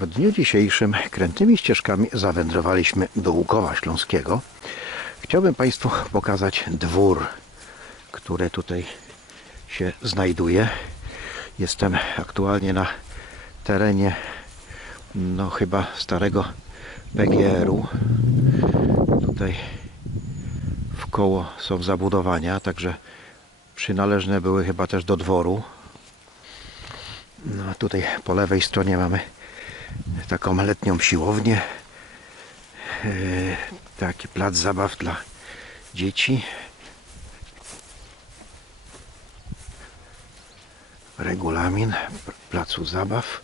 W dniu dzisiejszym krętymi ścieżkami zawędrowaliśmy do Łukowa Śląskiego. Chciałbym Państwu pokazać dwór, który tutaj się znajduje. Jestem aktualnie na terenie no chyba starego PGR-u. Tutaj w koło są zabudowania, także przynależne były chyba też do dworu. No a tutaj po lewej stronie mamy taką letnią siłownię. Yy, Taki plac zabaw dla dzieci. Regulamin placu zabaw.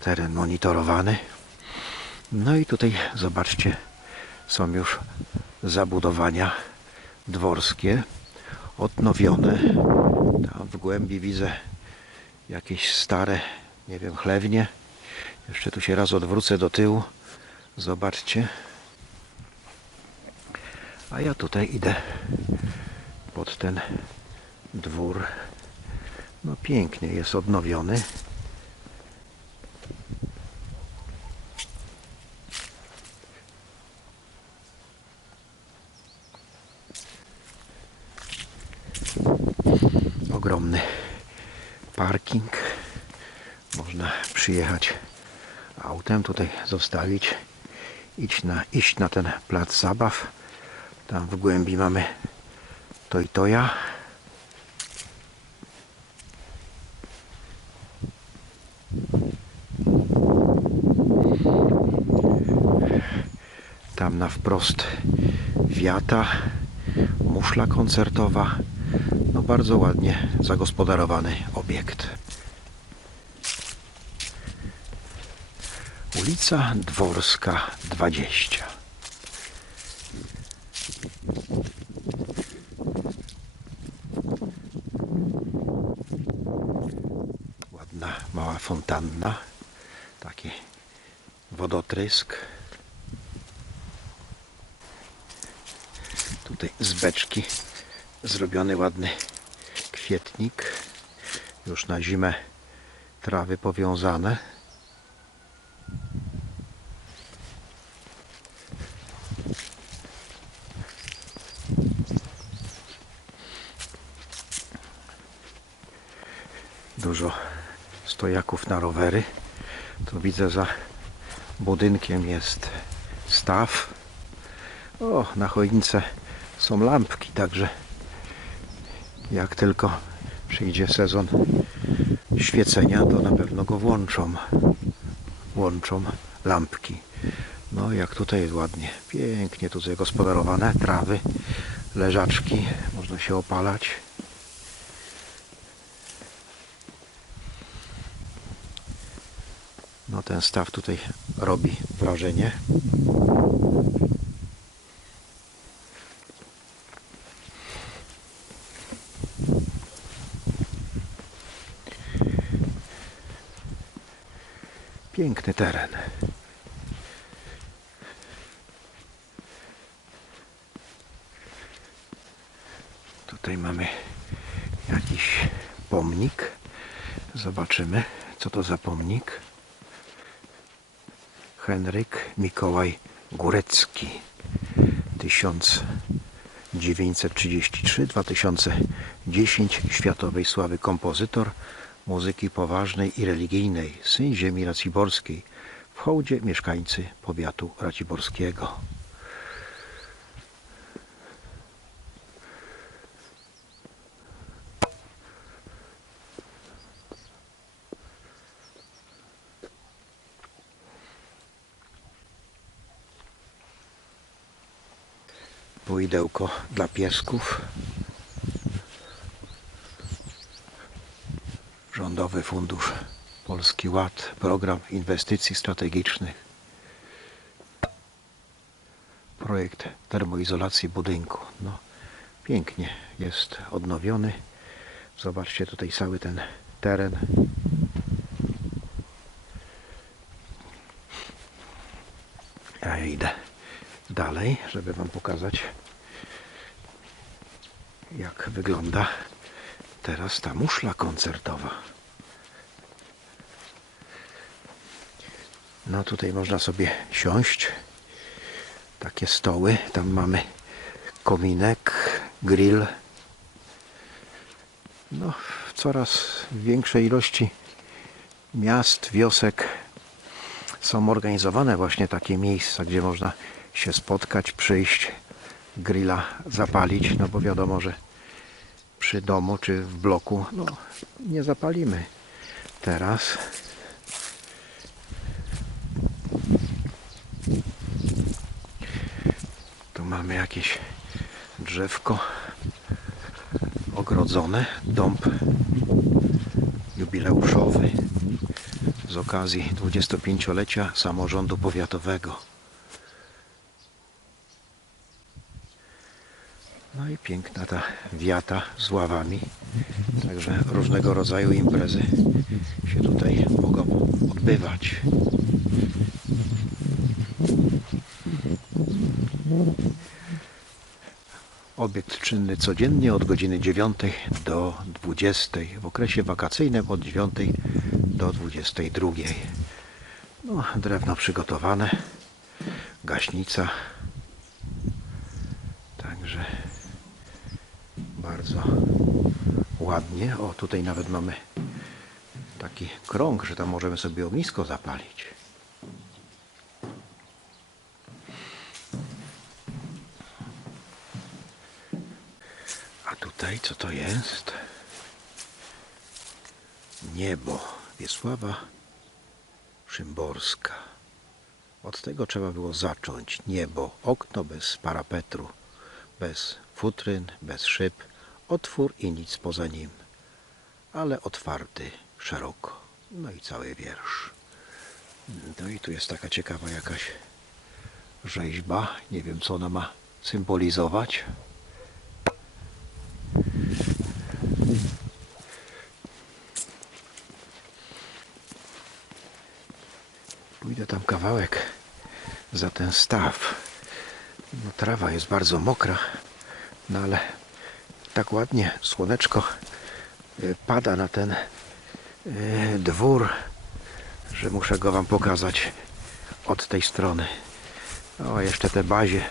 Teren monitorowany. No i tutaj zobaczcie, są już zabudowania dworskie, odnowione. Tam w głębi widzę jakieś stare, nie wiem, chlewnie. Jeszcze tu się raz odwrócę do tyłu. Zobaczcie. A ja tutaj idę pod ten dwór. No pięknie jest odnowiony. Tutaj zostawić, iść na, iść na ten plac zabaw. Tam w głębi mamy to i toja. Tam na wprost wiata, muszla koncertowa. No bardzo ładnie zagospodarowany obiekt. Ulica Dworska 20. Ładna mała fontanna. Taki wodotrysk. Tutaj z beczki zrobiony ładny kwietnik. Już na zimę trawy powiązane. Dużo stojaków na rowery. Tu widzę za budynkiem jest staw. O, na choince są lampki, także jak tylko przyjdzie sezon świecenia, to na pewno go włączą. Włączą lampki. No jak tutaj jest ładnie, pięknie tu zagospodarowane, trawy, leżaczki, można się opalać. No ten staw tutaj robi wrażenie. Piękny teren. Tutaj mamy jakiś pomnik. Zobaczymy, co to za pomnik. Henryk Mikołaj Górecki 1933-2010 światowej sławy kompozytor muzyki poważnej i religijnej, syn ziemi raciborskiej, w hołdzie mieszkańcy powiatu raciborskiego. Pójdełko dla piesków. Rządowy Fundusz Polski Ład, Program Inwestycji Strategicznych, projekt termoizolacji budynku. No, pięknie jest odnowiony. Zobaczcie tutaj cały ten teren. Ja idę dalej, żeby Wam pokazać, jak wygląda teraz ta muszla koncertowa. No tutaj można sobie siąść. Takie stoły. Tam mamy kominek, grill. No, w coraz większej ilości miast, wiosek są organizowane właśnie takie miejsca, gdzie można się spotkać, przyjść, grilla zapalić, no bo wiadomo, że przy domu czy w bloku no, nie zapalimy teraz. Tu mamy jakieś drzewko ogrodzone, dąb jubileuszowy z okazji 25-lecia samorządu powiatowego. No i piękna ta wiata z ławami. Także różnego rodzaju imprezy się tutaj mogą odbywać. Obiekt czynny codziennie od godziny 9 do 20. W okresie wakacyjnym od 9 do 22. No, drewno przygotowane. Gaśnica. Także bardzo ładnie. O, tutaj nawet mamy taki krąg, że tam możemy sobie ognisko zapalić. A tutaj co to jest? Niebo. Wiesława Szymborska. Od tego trzeba było zacząć. Niebo, okno bez parapetru, bez futryn, bez szyb, otwór i nic poza nim, ale otwarty szeroko. No i cały wiersz. No i tu jest taka ciekawa jakaś rzeźba. Nie wiem, co ona ma symbolizować. Pójdę tam kawałek za ten staw. No, trawa jest bardzo mokra, no ale tak ładnie słoneczko y, pada na ten y, dwór, że muszę go Wam pokazać od tej strony. O, jeszcze te bazie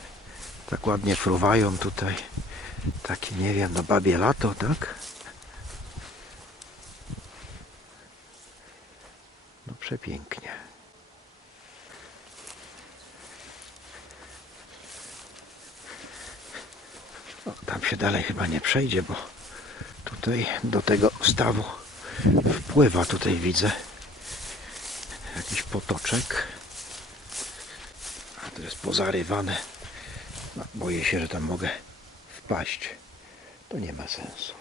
tak ładnie fruwają tutaj. Takie, nie wiem, no babie lato, tak? No przepięknie. Tam się dalej chyba nie przejdzie, bo tutaj do tego stawu wpływa, tutaj widzę jakiś potoczek. A to jest pozarywane. No, boję się, że tam mogę wpaść. To nie ma sensu.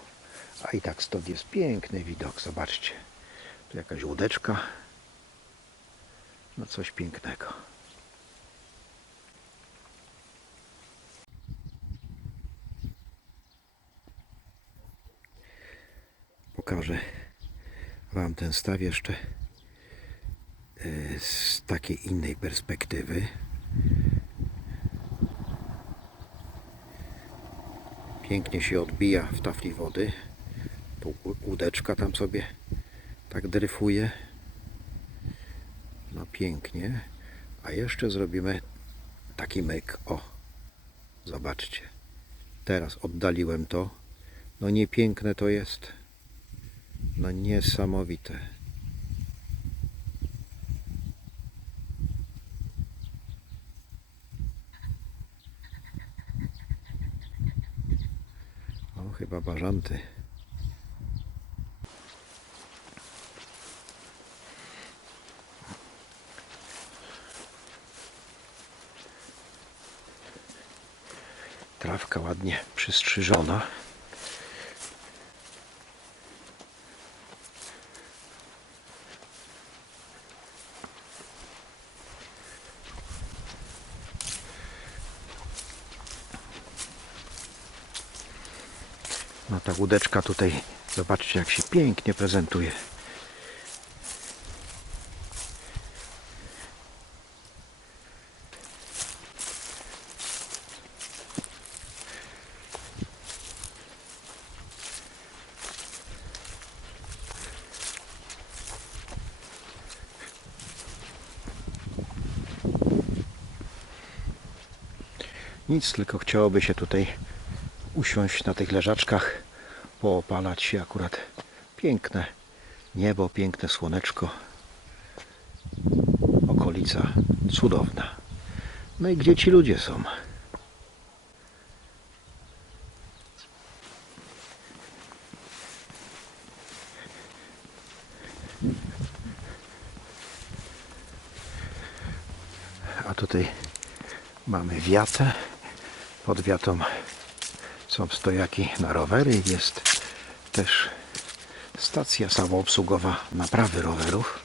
A i tak stąd jest piękny widok, zobaczcie. Tu jakaś łódeczka. No coś pięknego. Pokażę Wam ten staw jeszcze e, z takiej innej perspektywy. Pięknie się odbija w tafli wody. Tu łódeczka tam sobie tak dryfuje. No pięknie. A jeszcze zrobimy taki myk. O, zobaczcie. Teraz oddaliłem to. No niepiękne to jest. No niesamowite. O, chyba bażanty. Trawka ładnie przystrzyżona. No ta łódeczka tutaj, zobaczcie jak się pięknie prezentuje. Nic, tylko chciałoby się tutaj usiąść na tych leżaczkach, poopalać się akurat. Piękne niebo, piękne słoneczko. Okolica cudowna. No i gdzie ci ludzie są? A tutaj mamy wiatę. Pod wiatą są stojaki na rowery. Jest też stacja samoobsługowa naprawy rowerów.